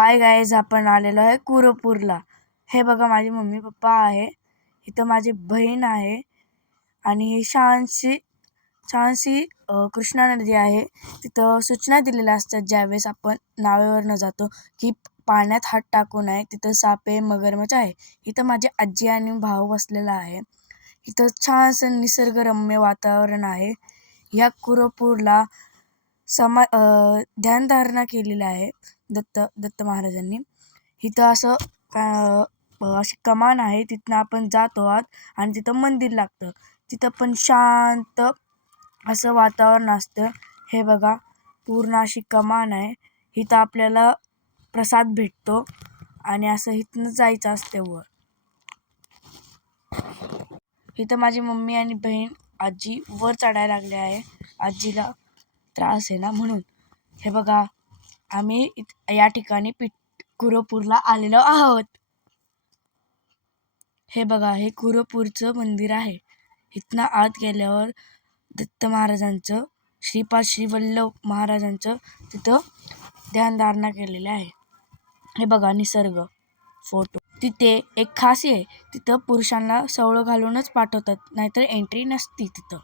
Hi guys आपण आलेलो आहे कुरपूरला. हे बघा माझी मम्मी पप्पा आहे. इथं माझी बहीण आहे. आणि ही छानशी छानशी कृष्णा नदी आहे. तिथं सूचना दिलेल्या असतात ज्यावेळेस आपण नावेवरनं जातो की पाण्यात हात टाकू नये. तिथं साप आहे मगरमच्छ आहे. इथं माझी आजी आणि भाऊ बसलेला आहे. इथं छानसं निसर्गरम्य वातावरण आहे. या कुरपूरला समा ध्यानधारणा केलेली आहे दत्त दत्त महाराजांनी. इथं असं का अशी कमान आहे तिथनं आपण जातो आत आणि तिथं मंदिर लागतं. तिथं पण शांत असं वातावरण असतं. हे बघा पूर्ण अशी कमान आहे. इथं आपल्याला प्रसाद भेटतो आणि असं इथनं जायचं असते वर. इथं माझी मम्मी आणि बहीण आजी वर चढायला लागले आहे. आजीला त्रास आहे ना म्हणून. हे बघा आम्ही या ठिकाणी पिठ कुरपूरला आलेलो आहोत. हे बघा हे कुरपूरचं मंदिर आहे. इथनं आत गेल्यावर दत्त महाराजांचं श्रीपाद श्रीवल्लभ महाराजांचं तिथं ध्यानधारणा केलेली आहे. हे बघा निसर्ग फोटो. तिथे एक खासी आहे तिथं पुरुषांना सवळं घालूनच पाठवतात नाहीतर एंट्री नसती तिथं.